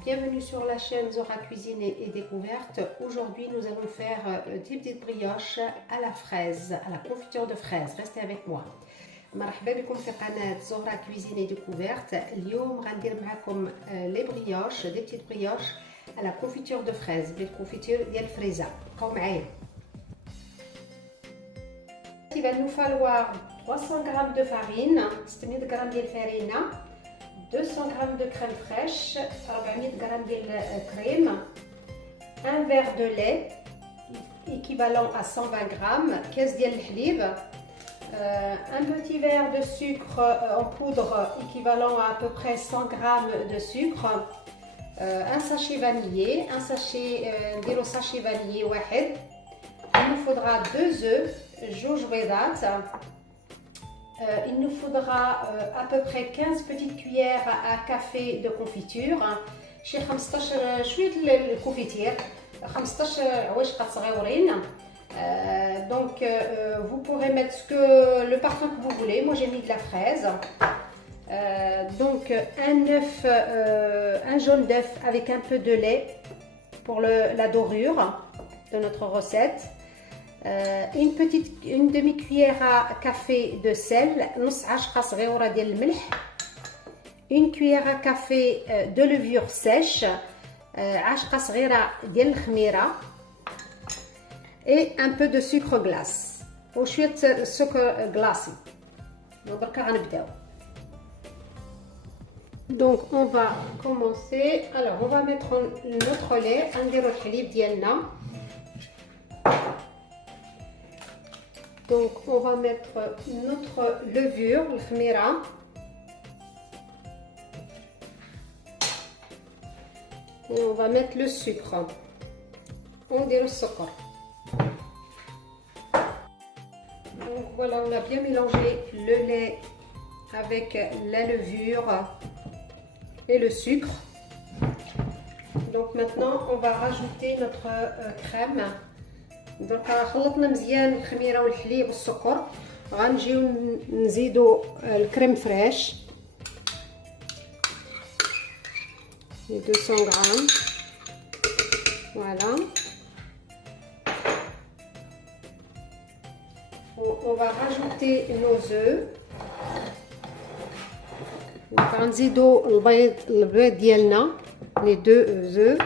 Bienvenue sur la chaîne Zora Cuisine et Découverte. Aujourd'hui, nous allons faire des petites brioches à la fraise, à la confiture de fraise. Restez avec moi. مرحبا بكم في قناة زهرة كويزين et découverte. اليوم غندير معكم les brioches, des petites brioches à la confiture de fraise, بالconfiture ديال الفريزة. بقاو معايا. Il va nous falloir 300 g de farine, 600 g ديال الفرينة, 200 g de crème fraîche, 400 g de crème, un verre de lait équivalent à 120 g, 15 ديال الحليب, un petit verre de sucre en poudre équivalent à peu près 100 g de sucre, un sachet vanillé, un sachet sachet vanillé واحد. Il nous faudra 2 œufs, جوج بيضات. Il nous faudra à peu près 15 petites cuillères à café de confiture. شي 15 شويه الكونفيتير 15 عواشق صغيورين. Donc vous pourrez mettre le parfum que vous voulez. Moi j'ai mis de la fraise. Donc un œuf, un jaune d'œuf avec un peu de lait pour la dorure de notre recette. Une demi-cuillère à café de sel, نص عشقة صغيرة ديال الملح, une cuillère à café de levure sèche, عشقة صغيرة ديال الخميرة, et un peu de sucre glace وشوية sucre glacé. Donc غنبداو. Donc on va commencer. Alors on va mettre notre lait, نديرو الحليب ديالنا. Donc on va mettre notre levure, le khmira. Et on va mettre le sucre. On dit le sucre. Donc voilà, on a bien mélangé le lait avec la levure et le sucre. Donc maintenant on va rajouter notre crème. Donc خلطنا مزيان الخميره والحليب والسكر. غنجيو نزيدو الكريم فريش 200 g. Voilà. On va rajouter nos œufs. غنزيدو البيض ديالنا, les 2 œufs.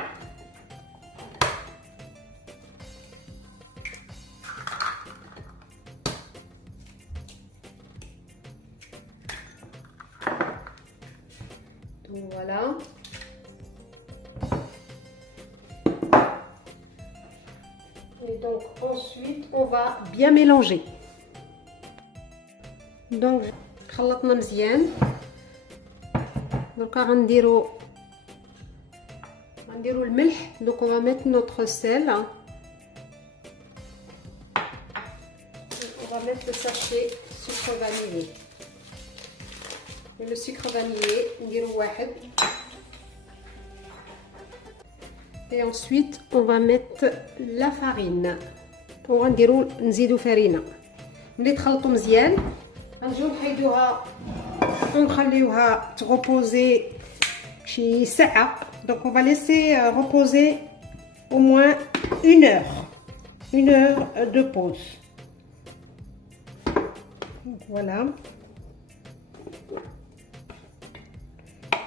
Donc voilà. Et donc ensuite on va bien mélanger. Donc خلطنا مزيان. Donc غنديرو الملح. Donc on va mettre notre sel. On va mettre le sachet sucre vanillé. Et le sucre vanillé, نديرو واحد. Et ensuite on va mettre la farine. وغنديرو نزيدو فرينه. ملي تخلطوا مزيان غنجيو نحيدوها ونخليوها تغوبوزي شي ساعه. Donc on va laisser reposer au moins 1 heure de pause. Donc voilà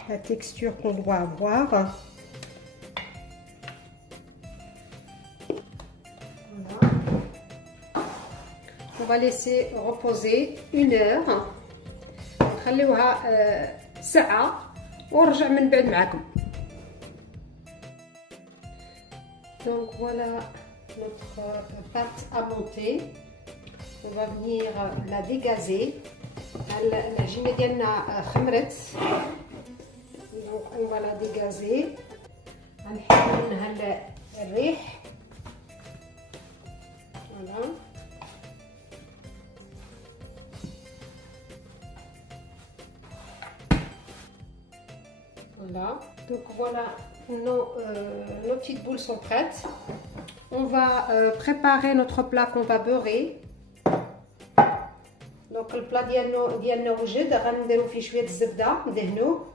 la texture qu'on doit avoir. Voilà. On va laisser reposer 1 heure. نخليوها ساعة ونرجع من بعد معكم. Donc voilà notre pâte à monter. On va venir la dégazer. العجينة ديالنا خمرت. Donc on va la dégazer. غنحيدو منها الريح. Voilà. Voilà. Donc voilà, nos petites boules sont prêtes. On va préparer notre plat qu'on va beurrer. Donc le plat ديالنا وجد. غنديرو فيه شوية الزبدة ندهنوه.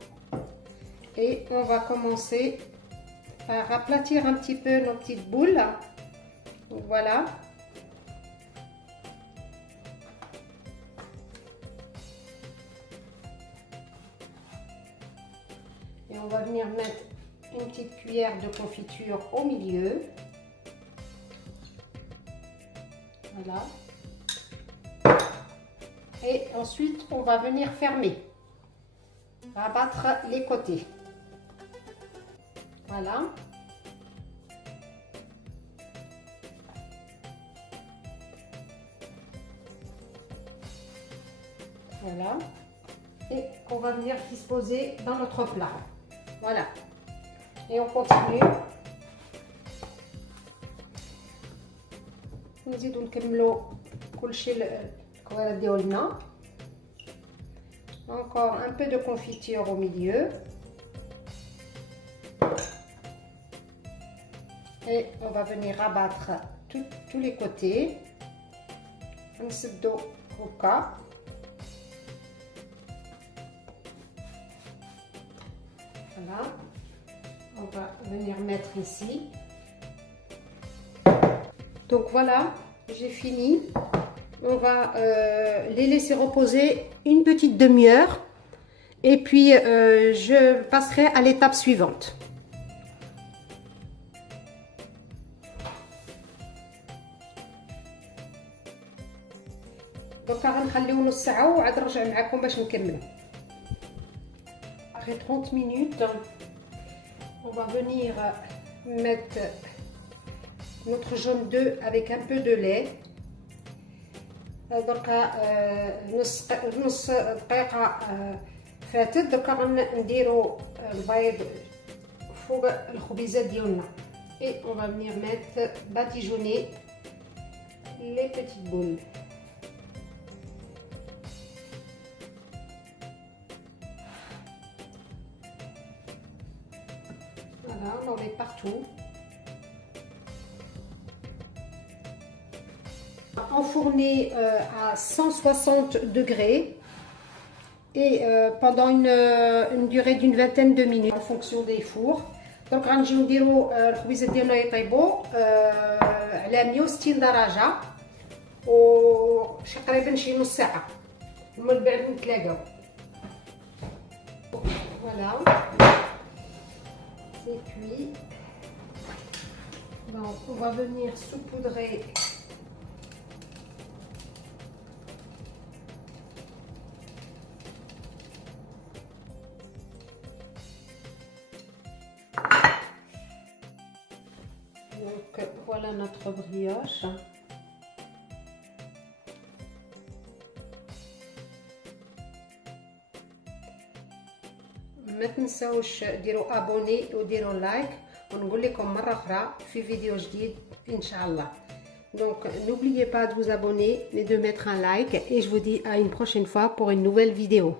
Et Et on va commencer par aplatir un petit peu nos petites boules. Voilà. Et on va venir mettre une petite cuillère de confiture au milieu. Voilà. Et ensuite, on va venir fermer. Rabattre les côtés. Voilà. Voilà. Et on va venir disposer dans notre plat. Voilà. Et on continue. نزيدو نكملو كلشي الكوارع ديالنا. Encore un peu de confiture au milieu. Et on va venir rabattre tous les côtés. نسدو هكا. Voilà. On va venir mettre ici. Donc voilà, j'ai fini. On va les laisser reposer une petite demi-heure. Et puis, je passerai à l'étape suivante. Donc, غنخليو نص ساعة وعاد نرجع معكم باش نكملو. Après 30 minutes, on va venir mettre notre jaune d'œuf avec un peu de lait. دركا نص دقيقة فاتت. دركا غنديرو البيض فوق الخبيزات ديالنا. Et on va venir mettre badigeonner les petites boules. Voilà, on en met partout. Enfourner à 160 degrés et pendant une durée d'une vingtaine de minutes en fonction des fours. Donc غنجيو نديرو الخبيزات ديالنا يطيبوا على 160 درجة وشي تقريبا شي نص ساعة ومن بعد نتلاقاو. Voilà, c'est cuit. Donc on va venir saupoudrer donc voilà notre brioche. ما تنساوش ديروا ابوني وديروا لايك ونقول لكم مره اخرى في فيديو جديد ان شاء الله. Donc n'oubliez pas de vous abonner et de mettre un like et je vous dis à une prochaine fois pour une nouvelle vidéo.